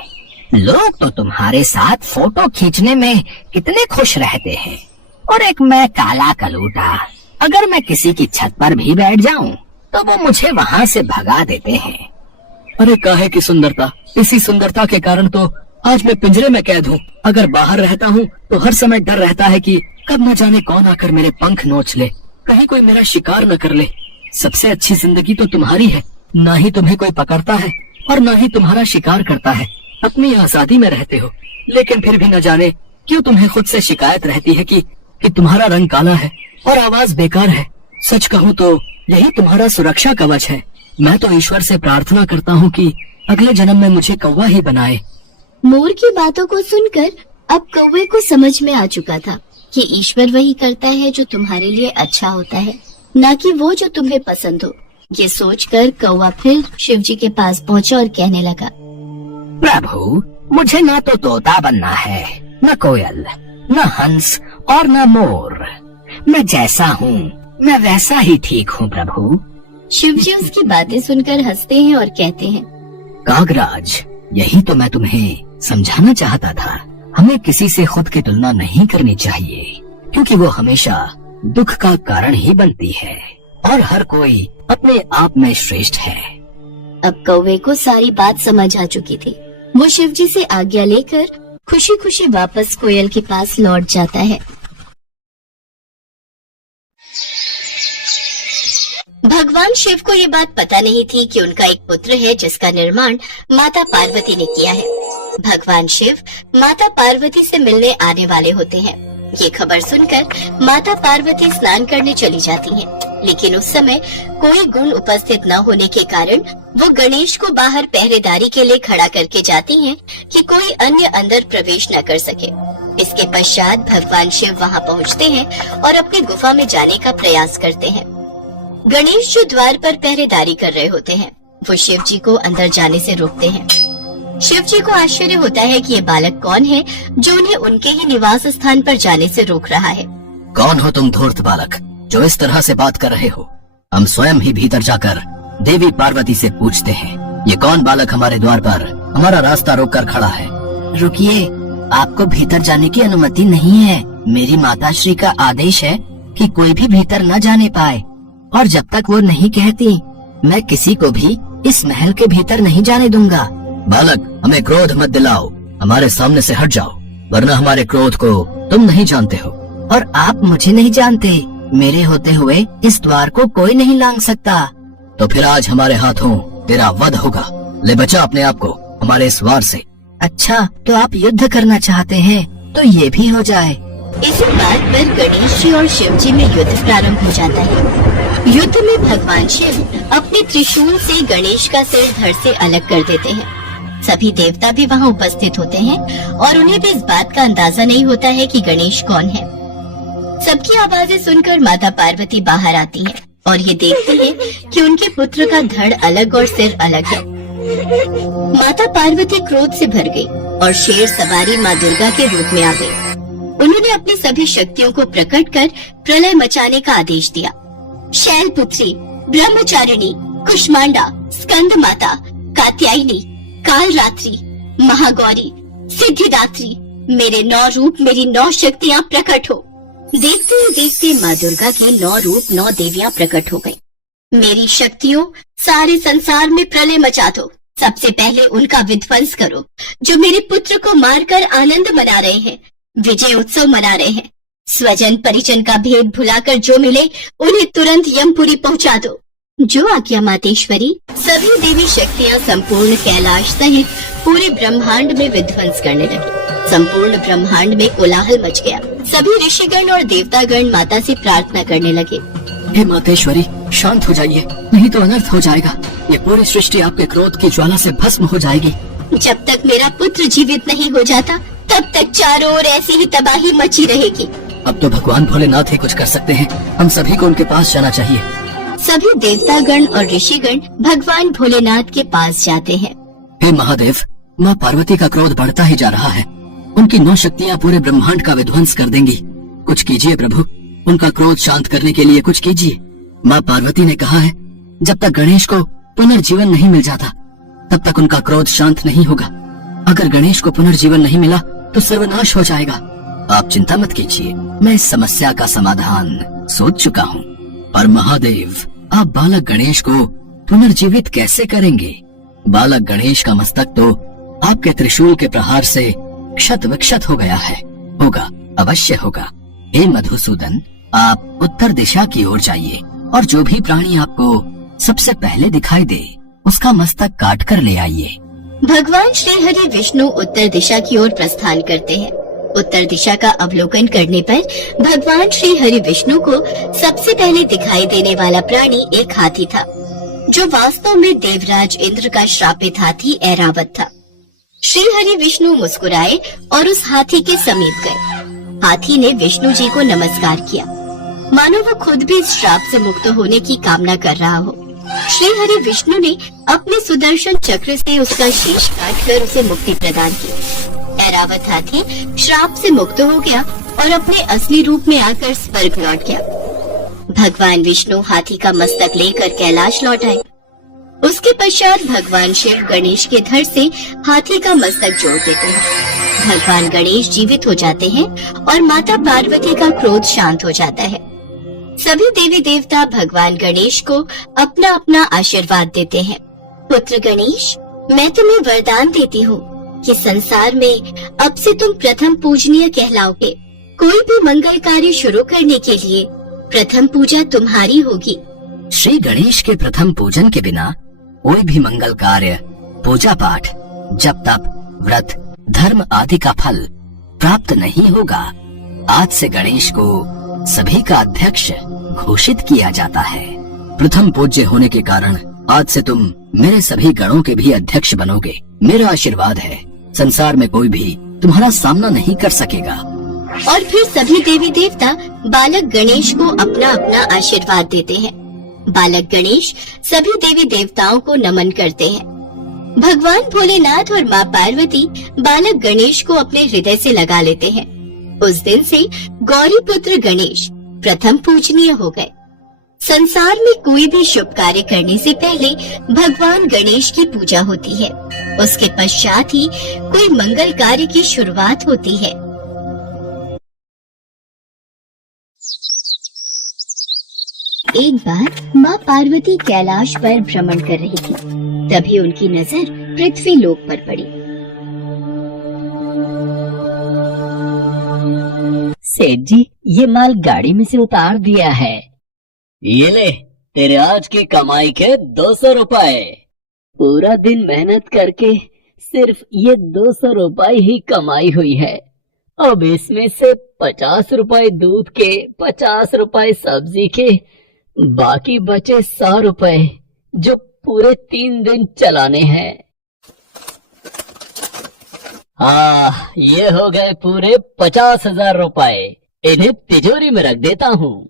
लोग तो तुम्हारे साथ फोटो खींचने में कितने खुश रहते हैं। और एक मैं काला कलूटा, अगर मैं किसी की छत पर भी बैठ जाऊं तो वो मुझे वहाँ से भगा देते हैं। अरे काहे की सुंदरता, इसी सुंदरता के कारण तो आज मैं पिंजरे में कैद हूँ। अगर बाहर रहता हूँ तो हर समय डर रहता है कि कब न जाने कौन आकर मेरे पंख नोच ले, कहीं कोई मेरा शिकार न कर ले। सबसे अच्छी जिंदगी तो तुम्हारी है, ना ही तुम्हें कोई पकड़ता है और ना ही तुम्हारा शिकार करता है। अपनी आजादी में रहते हो, लेकिन फिर भी न जाने क्यों तुम्हें खुद से शिकायत रहती है कि तुम्हारा रंग काला है और आवाज बेकार है। सच कहूँ तो यही तुम्हारा सुरक्षा कवच है। मैं तो ईश्वर से प्रार्थना करता हूँ कि अगले जन्म में मुझे कौवा ही बनाए। मोर की बातों को सुनकर अब कौवे को समझ में आ चुका था कि ईश्वर वही करता है जो तुम्हारे लिए अच्छा होता है, न कि वो जो तुम्हें पसंद हो। ये सोचकर कौवा फिर शिव जी के पास पहुंचा और कहने लगा, प्रभु, मुझे ना तो तोता बनना है, न कोयल, न हंस और न मोर। मैं जैसा हूँ मैं वैसा ही ठीक हूँ प्रभु। शिव जी उसकी बातें सुनकर हंसते हैं और कहते हैं, कागराज, यही तो मैं तुम्हें समझाना चाहता था। हमें किसी से खुद की तुलना नहीं करनी चाहिए, क्योंकि वो हमेशा दुख का कारण ही बनती है और हर कोई अपने आप में श्रेष्ठ है। अब कौवे को सारी बात समझ आ चुकी थी। वो शिव जी से आज्ञा लेकर खुशी खुशी वापस कोयल के पास लौट जाता है। भगवान शिव को ये बात पता नहीं थी कि उनका एक पुत्र है जिसका निर्माण माता पार्वती ने किया है। भगवान शिव माता पार्वती से मिलने आने वाले होते हैं। ये खबर सुनकर माता पार्वती स्नान करने चली जाती हैं, लेकिन उस समय कोई गुण उपस्थित न होने के कारण वो गणेश को बाहर पहरेदारी के लिए खड़ा करके जाती हैं कि कोई अन्य अंदर प्रवेश न कर सके। इसके पश्चात भगवान शिव वहाँ पहुँचते हैं और अपनी गुफा में जाने का प्रयास करते हैं। गणेश जो द्वार पर पहरेदारी कर रहे होते हैं, वो शिव जी को अंदर जाने से रोकते हैं। शिव जी को आश्चर्य होता है कि ये बालक कौन है जो उन्हें उनके ही निवास स्थान पर जाने से रोक रहा है। कौन हो तुम धूर्त बालक, जो इस तरह से बात कर रहे हो? हम स्वयं ही भीतर जाकर देवी पार्वती से पूछते हैं, ये कौन बालक हमारे द्वार पर हमारा रास्ता रोक कर खड़ा है? रुकिए, आपको भीतर जाने की अनुमति नहीं है। मेरी माता श्री का आदेश है कि कोई भी भीतर न जाने पाए, और जब तक वो नहीं कहती मैं किसी को भी इस महल के भीतर नहीं जाने दूंगा। बालक, हमें क्रोध मत दिलाओ, हमारे सामने से हट जाओ, वरना हमारे क्रोध को तुम नहीं जानते हो। और आप मुझे नहीं जानते, मेरे होते हुए इस द्वार को कोई नहीं लांघ सकता। तो फिर आज हमारे हाथों तेरा वध होगा। ले बचा अपने आप को हमारे इस वार से। अच्छा, तो आप युद्ध करना चाहते हैं तो ये भी हो जाए। इसी बात पर गणेश जी और शिव जी में युद्ध प्रारंभ हो जाता है। युद्ध में भगवान शिव अपने त्रिशूल से गणेश का सिर धड़ से अलग कर देते हैं। सभी देवता भी वहाँ उपस्थित होते हैं और उन्हें भी इस बात का अंदाजा नहीं होता है कि गणेश कौन है। सबकी आवाजें सुनकर माता पार्वती बाहर आती हैं और ये देखती हैं कि उनके पुत्र का धड़ अलग और सिर अलग है। माता पार्वती क्रोध से भर गई और शेर सवारी माँ दुर्गा के रूप में आ गई। उन्होंने अपनी सभी शक्तियों को प्रकट कर प्रलय मचाने का आदेश दिया। शैलपुत्री, ब्रह्मचारिणी, कुष्मांडा, स्कंद माता, कात्यायनी, कालरात्रि, महागौरी, सिद्धिदात्री, मेरे 9 रूप, मेरी 9 शक्तियाँ प्रकट हो। देखते ही देखते माँ दुर्गा के 9 रूप 9 देवियाँ प्रकट हो गयी। मेरी शक्तियों सारे संसार में प्रलय मचा दो, सबसे पहले उनका विध्वंस करो, जो मेरे पुत्र को मारकर आनंद मना रहे हैं, विजय उत्सव मना रहे हैं। स्वजन परिजन का भेद भुलाकर जो मिले उन्हें तुरंत यमपुरी पहुंचा दो। जो आज्ञा मातेश्वरी। सभी देवी शक्तियां संपूर्ण कैलाश सहित पूरे ब्रह्मांड में विध्वंस करने लगी। संपूर्ण ब्रह्मांड में कोलाहल मच गया। सभी ऋषिगण और देवतागण माता से प्रार्थना करने लगे। हे मातेश्वरी, शांत हो जाइए, नहीं तो अनर्थ हो जाएगा। ये पूरी सृष्टि आपके क्रोध की ज्वाला से भस्म हो जाएगी। जब तक मेरा पुत्र जीवित नहीं हो जाता तब तक चारों ओर ऐसी ही तबाही मची रहेगी। अब तो भगवान भोलेनाथ ही कुछ कर सकते हैं। हम सभी को उनके पास जाना चाहिए। सभी देवतागण और ऋषिगण भगवान भोलेनाथ के पास जाते हैं। हे महादेव, माँ पार्वती का क्रोध बढ़ता ही जा रहा है। उनकी 9 शक्तियाँ पूरे ब्रह्मांड का विध्वंस कर देंगी। कुछ कीजिए प्रभु, उनका क्रोध शांत करने के लिए कुछ कीजिए। माँ पार्वती ने कहा है, जब तक गणेश को पुनर्जीवन नहीं मिल जाता तब तक उनका क्रोध शांत नहीं होगा। अगर गणेश को पुनर्जीवन नहीं मिला तो सर्वनाश हो जाएगा। आप चिंता मत कीजिए, मैं इस समस्या का समाधान सोच चुका हूँ। पर महादेव, आप बालक गणेश को पुनर्जीवित कैसे करेंगे? बालक गणेश का मस्तक तो आपके त्रिशूल के प्रहार से क्षत विक्षत हो गया है। होगा, अवश्य होगा। हे मधुसूदन, आप उत्तर दिशा की ओर जाइए और जो भी प्राणी आपको सबसे पहले दिखाई दे उसका मस्तक काट कर ले आइए। भगवान श्री हरि विष्णु उत्तर दिशा की ओर प्रस्थान करते हैं। उत्तर दिशा का अवलोकन करने पर भगवान श्री हरि विष्णु को सबसे पहले दिखाई देने वाला प्राणी एक हाथी था, जो वास्तव में देवराज इंद्र का श्रापित हाथी ऐरावत था। श्री हरि विष्णु मुस्कुराए और उस हाथी के समीप गए। हाथी ने विष्णु जी को नमस्कार किया, मानो वो खुद भी इस श्राप से मुक्त होने की कामना कर रहा हो। श्री हरि विष्णु ने अपने सुदर्शन चक्र से उसका शीश काटकर उसे मुक्ति प्रदान की। ऐरावत हाथी श्राप से मुक्त हो गया और अपने असली रूप में आकर स्वर्ग लौट गया। भगवान विष्णु हाथी का मस्तक लेकर कैलाश लौट आए। उसके पश्चात भगवान शिव गणेश के धड़ से हाथी का मस्तक जोड़ देते हैं। भगवान गणेश जीवित हो जाते हैं और माता पार्वती का क्रोध शांत हो जाता है। सभी देवी देवता भगवान गणेश को अपना अपना आशीर्वाद देते हैं। पुत्र गणेश, मैं तुम्हें वरदान देती हूँ कि संसार में अब से तुम प्रथम पूजनीय कहलाओगे। कोई भी मंगल कार्य शुरू करने के लिए प्रथम पूजा तुम्हारी होगी। श्री गणेश के प्रथम पूजन के बिना कोई भी मंगल कार्य, पूजा पाठ, जप तप, व्रत, धर्म आदि का फल प्राप्त नहीं होगा। आज से गणेश को सभी का अध्यक्ष घोषित किया जाता है। प्रथम पूज्य होने के कारण आज से तुम मेरे सभी गणों के भी अध्यक्ष बनोगे। मेरा आशीर्वाद है, संसार में कोई भी तुम्हारा सामना नहीं कर सकेगा। और फिर सभी देवी देवता बालक गणेश को अपना अपना आशीर्वाद देते हैं। बालक गणेश सभी देवी देवताओं को नमन करते हैं। भगवान भोलेनाथ और माँ पार्वती बालक गणेश को अपने हृदय से लगा लेते हैं। उस दिन से गौरी पुत्र गणेश प्रथम पूजनीय हो गए। संसार में कोई भी शुभ कार्य करने से पहले भगवान गणेश की पूजा होती है। उसके पश्चात ही कोई मंगल कार्य की शुरुआत होती है। एक बार माँ पार्वती कैलाश पर भ्रमण कर रही थी। तभी उनकी नजर पृथ्वी लोक पर पड़ी। सेठ जी, ये माल गाड़ी में से उतार दिया है। ये ले, तेरे आज की कमाई के 200 रुपए। पूरा दिन मेहनत करके सिर्फ ये 200 रुपए ही कमाई हुई है। अब इसमें से 50 रुपए दूध के, 50 रुपए सब्जी के, बाकी बचे 100 रुपए जो पूरे 3 दिन चलाने हैं। हाँ, ये हो गए पूरे 50,000 रुपए। इन्हें तिजोरी में रख देता हूँ।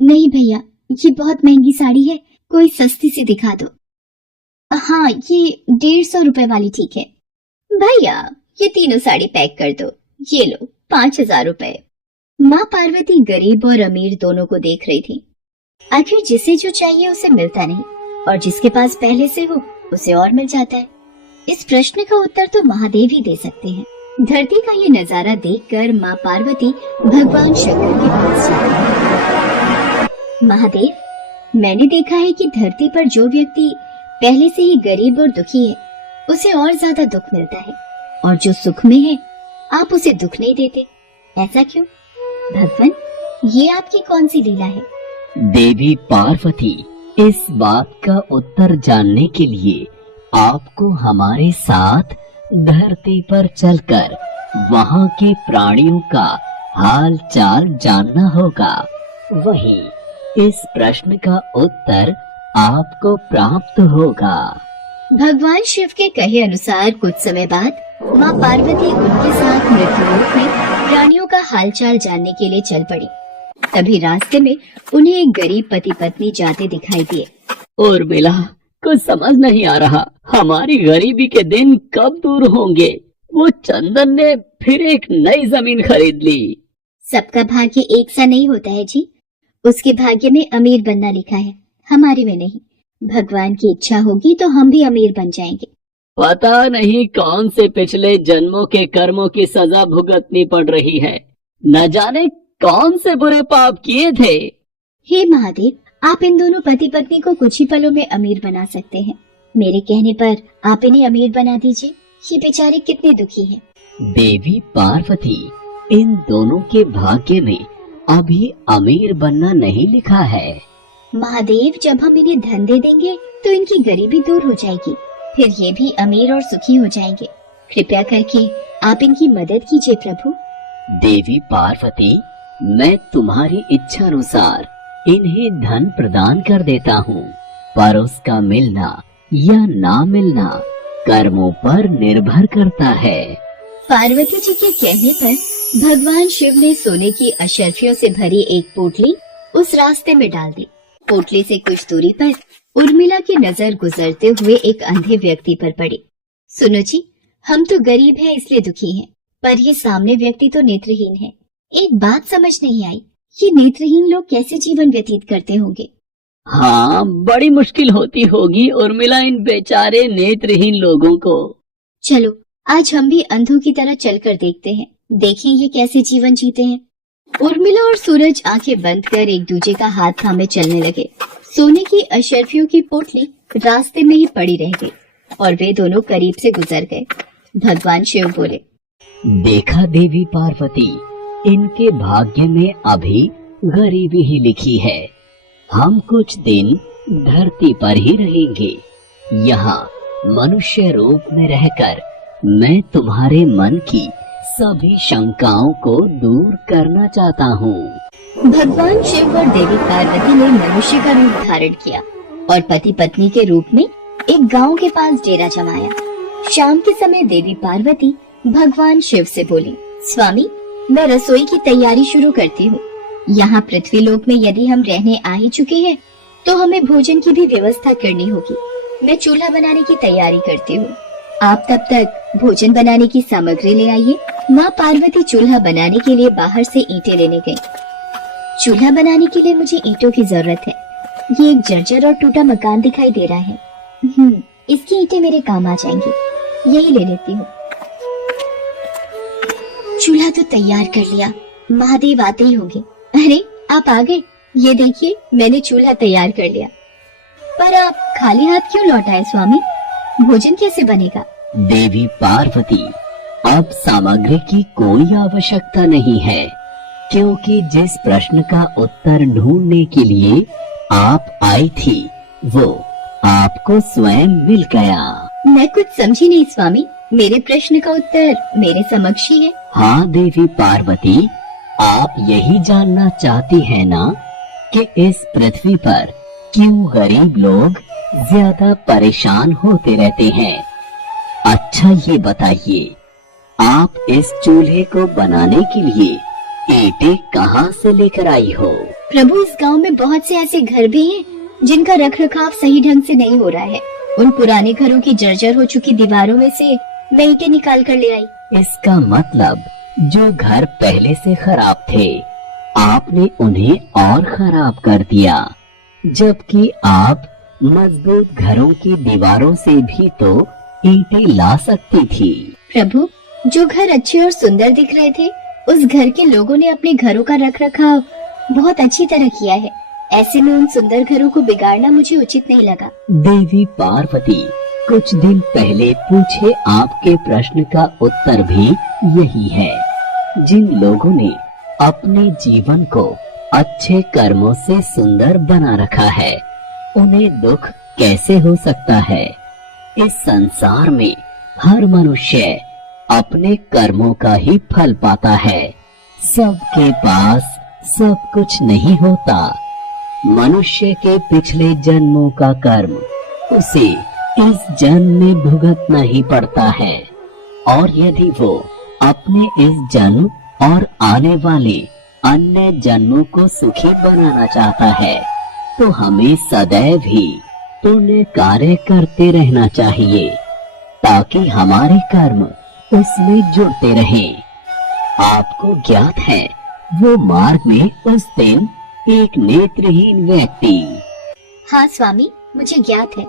नहीं भैया, ये बहुत महंगी साड़ी है, कोई सस्ती सी दिखा दो। हाँ, ये 150 रुपए वाली ठीक है। भैया, ये तीनों साड़ी पैक कर दो। ये लो 5,000 रुपए। माँ पार्वती गरीब और अमीर दोनों को देख रही थी। आखिर जिसे जो चाहिए उसे मिलता नहीं, और जिसके पास पहले से हो उसे और मिल जाता है। इस प्रश्न का उत्तर तो महादेव ही दे सकते हैं। धरती का ये नजारा देखकर माँ पार्वती भगवान शंकर के पास जाती। महादेव, मैंने देखा है कि धरती पर जो व्यक्ति पहले से ही गरीब और दुखी है, उसे और ज्यादा दुख मिलता है, और जो सुख में है आप उसे दुख नहीं देते। ऐसा क्यों? भगवान, ये आपकी कौन सी लीला है? देवी पार्वती, इस बात का उत्तर जानने के लिए आपको हमारे साथ धरती पर चलकर वहाँ के प्राणियों का हाल चाल जानना होगा। वहीं इस प्रश्न का उत्तर आपको प्राप्त होगा। भगवान शिव के कहे अनुसार कुछ समय बाद माँ पार्वती उनके साथ मृत्युलोक में प्राणियों का हालचाल जानने के लिए चल पड़ी। तभी रास्ते में उन्हें एक गरीब पति पत्नी जाते दिखाई दिए। और मिला, कुछ समझ नहीं आ रहा, हमारी गरीबी के दिन कब दूर होंगे। वो चंदन ने फिर एक नई जमीन खरीद ली। सबका भाग्य एक सा नहीं होता है जी। उसके भाग्य में अमीर बनना लिखा है, हमारे में नहीं। भगवान की इच्छा होगी तो हम भी अमीर बन जाएंगे। पता नहीं कौन से पिछले जन्मों के कर्मों की सजा भुगतनी पड़ रही है। न जाने कौन से बुरे पाप किए थे। हे महादेव, आप इन दोनों पति पत्नी को कुछ ही पलों में अमीर बना सकते हैं। मेरे कहने पर आप इन्हें अमीर बना दीजिए। ये बेचारे कितने दुखी हैं। देवी पार्वती, इन दोनों के भाग्य में अभी अमीर बनना नहीं लिखा है। महादेव, जब हम इन्हें धन दे देंगे तो इनकी गरीबी दूर हो जाएगी, फिर ये भी अमीर और सुखी हो जाएंगे। कृपया करके आप इनकी मदद कीजिए प्रभु। देवी पार्वती, मैं तुम्हारी इच्छा अनुसार इन्हें धन प्रदान कर देता हूँ, पर उसका मिलना या ना मिलना कर्मों पर निर्भर करता है। पार्वती जी के कहने पर भगवान शिव ने सोने की अशर्फियों से भरी एक पोटली उस रास्ते में डाल दी। पोटली से कुछ दूरी पर उर्मिला की नजर गुजरते हुए एक अंधे व्यक्ति पर पड़ी। सुनो जी, हम तो गरीब हैं इसलिए दुखी हैं, पर ये सामने व्यक्ति तो नेत्रहीन है। एक बात समझ नहीं आई, ये नेत्रहीन लोग कैसे जीवन व्यतीत करते होंगे? हाँ, बड़ी मुश्किल होती होगी उर्मिला इन बेचारे नेत्रहीन लोगों को। चलो आज हम भी अंधों की तरह चलकर देखते हैं, देखें ये कैसे जीवन जीते हैं। उर्मिला और सूरज आंखें बंद कर एक दूसरे का हाथ थामे चलने लगे। सोने की अशर्फियों की पोटली रास्ते में ही पड़ी रह गई और वे दोनों करीब से गुजर गए। भगवान शिव बोले, देखा देवी पार्वती, इनके भाग्य में अभी गरीबी ही लिखी है। हम कुछ दिन धरती पर ही रहेंगे। यहाँ मनुष्य रूप में रहकर मैं तुम्हारे मन की सभी शंकाओं को दूर करना चाहता हूँ। भगवान शिव और देवी पार्वती ने मनुष्य का रूप धारण किया और पति पत्नी के रूप में एक गांव के पास डेरा जमाया। शाम के समय देवी पार्वती भगवान शिव से बोली, स्वामी, मैं रसोई की तैयारी शुरू करती हूँ। यहाँ पृथ्वी लोक में यदि हम रहने आ ही चुके हैं तो हमें भोजन की भी व्यवस्था करनी होगी। मैं चूल्हा बनाने की तैयारी करती हूँ, आप तब तक भोजन बनाने की सामग्री ले आइए। माँ पार्वती चूल्हा बनाने के लिए बाहर से ईंटें लेने गयी। चूल्हा बनाने के लिए मुझे ईंटों की जरूरत है। ये एक जर्जर और टूटा मकान दिखाई दे रहा है। इसकी ईंटें मेरे काम आ जाएंगी, यही ले लेती हूँ। चूल्हा तो तैयार कर लिया, महादेव आते ही होंगे। अरे आप आ गए, ये देखिए मैंने चूल्हा तैयार कर लिया। पर आप खाली हाथ क्यों लौट आए स्वामी? भोजन कैसे बनेगा? देवी पार्वती, अब सामग्री की कोई आवश्यकता नहीं है, क्योंकि जिस प्रश्न का उत्तर ढूंढने के लिए आप आई थी वो आपको स्वयं मिल गया। मैं कुछ समझी नहीं स्वामी, मेरे प्रश्न का उत्तर मेरे समक्ष ही है। हाँ देवी पार्वती, आप यही जानना चाहती है ना कि इस पृथ्वी पर क्यों गरीब लोग ज्यादा परेशान होते रहते हैं। अच्छा ये बताइए, आप इस चूल्हे को बनाने के लिए ईंटें कहाँ से लेकर आई हो? प्रभु, इस गांव में बहुत से ऐसे घर भी हैं जिनका रखरखाव सही ढंग से नहीं हो रहा है। उन पुराने घरों की जर्जर हो चुकी दीवारों में से मैं ईंटें निकाल कर ले आई। इसका मतलब जो घर पहले से खराब थे आपने उन्हें और खराब कर दिया, जबकि आप मजबूत घरों की दीवारों से भी तो ईंटें ला सकती थी। प्रभु, जो घर अच्छे और सुंदर दिख रहे थे उस घर के लोगों ने अपने घरों का रखरखाव बहुत अच्छी तरह किया है। ऐसे में उन सुंदर घरों को बिगाड़ना मुझे उचित नहीं लगा। देवी पार्वती, कुछ दिन पहले पूछे आपके प्रश्न का उत्तर भी यही है। जिन लोगों ने अपने जीवन को अच्छे कर्मों से सुंदर बना रखा है, उन्हें दुख कैसे हो सकता है। इस संसार में हर मनुष्य अपने कर्मों का ही फल पाता है। सबके पास सब कुछ नहीं होता। मनुष्य के पिछले जन्मों का कर्म उसे इस जन्म में भुगतना ही पड़ता है, और यदि वो अपने इस जन्म और आने वाले अन्य जन्मों को सुखी बनाना चाहता है, तो हमें सदैव ही पुण्य कार्य करते रहना चाहिए, ताकि हमारे कर्म उसमें जुड़ते रहें। आपको ज्ञात है, वो मार्ग में उस दिन एक नेत्रहीन व्यक्ति, हाँ स्वामी, मुझे ज्ञात है।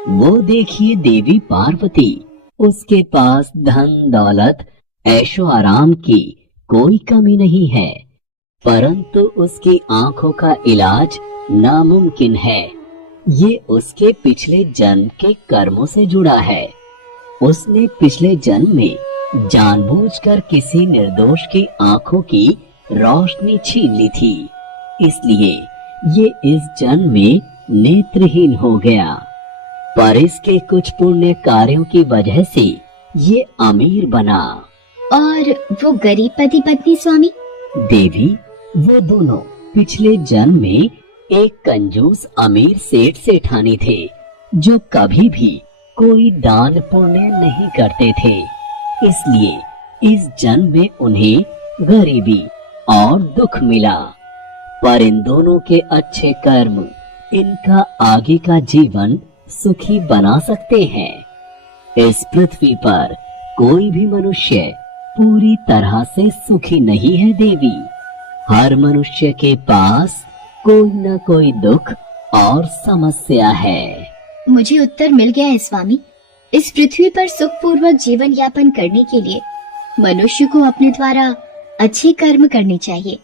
वो देखिए देवी पार्वती, उसके पास धन दौलत ऐशो आराम की कोई कमी नहीं है, परंतु उसकी आंखों का इलाज नामुमकिन है। ये उसके पिछले जन्म के कर्मों से जुड़ा है। उसने पिछले जन्म में जानबूझकर किसी निर्दोष की आंखों की रोशनी छीन ली थी, इसलिए ये इस जन्म में नेत्रहीन हो गया। पर इसके कुछ पुण्य कार्यों की वजह से ये अमीर बना। और वो गरीब पति पत्नी स्वामी? देवी, वो दोनों पिछले जन्म में एक कंजूस अमीर सेठ सेठानी थे, जो कभी भी कोई दान पुण्य नहीं करते थे। इसलिए इस जन्म में उन्हें गरीबी और दुख मिला। पर इन दोनों के अच्छे कर्म इनका आगे का जीवन सुखी बना सकते हैं। इस पृथ्वी पर कोई भी मनुष्य पूरी तरह से सुखी नहीं है देवी। हर मनुष्य के पास कोई न कोई दुख और समस्या है। मुझे उत्तर मिल गया है स्वामी। इस पृथ्वी पर सुखपूर्वक जीवन यापन करने के लिए मनुष्य को अपने द्वारा अच्छे कर्म करने चाहिए,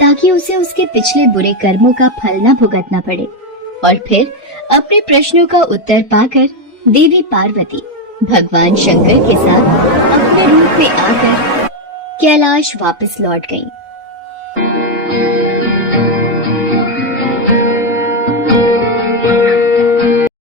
ताकि उसे उसके पिछले बुरे कर्मों का फल न भुगतना पड़े, और फिर अपने प्रश्नों का उत्तर पाकर देवी पार्वती भगवान शंकर के साथ अपने रूप में आकर कैलाश वापस लौट गईं।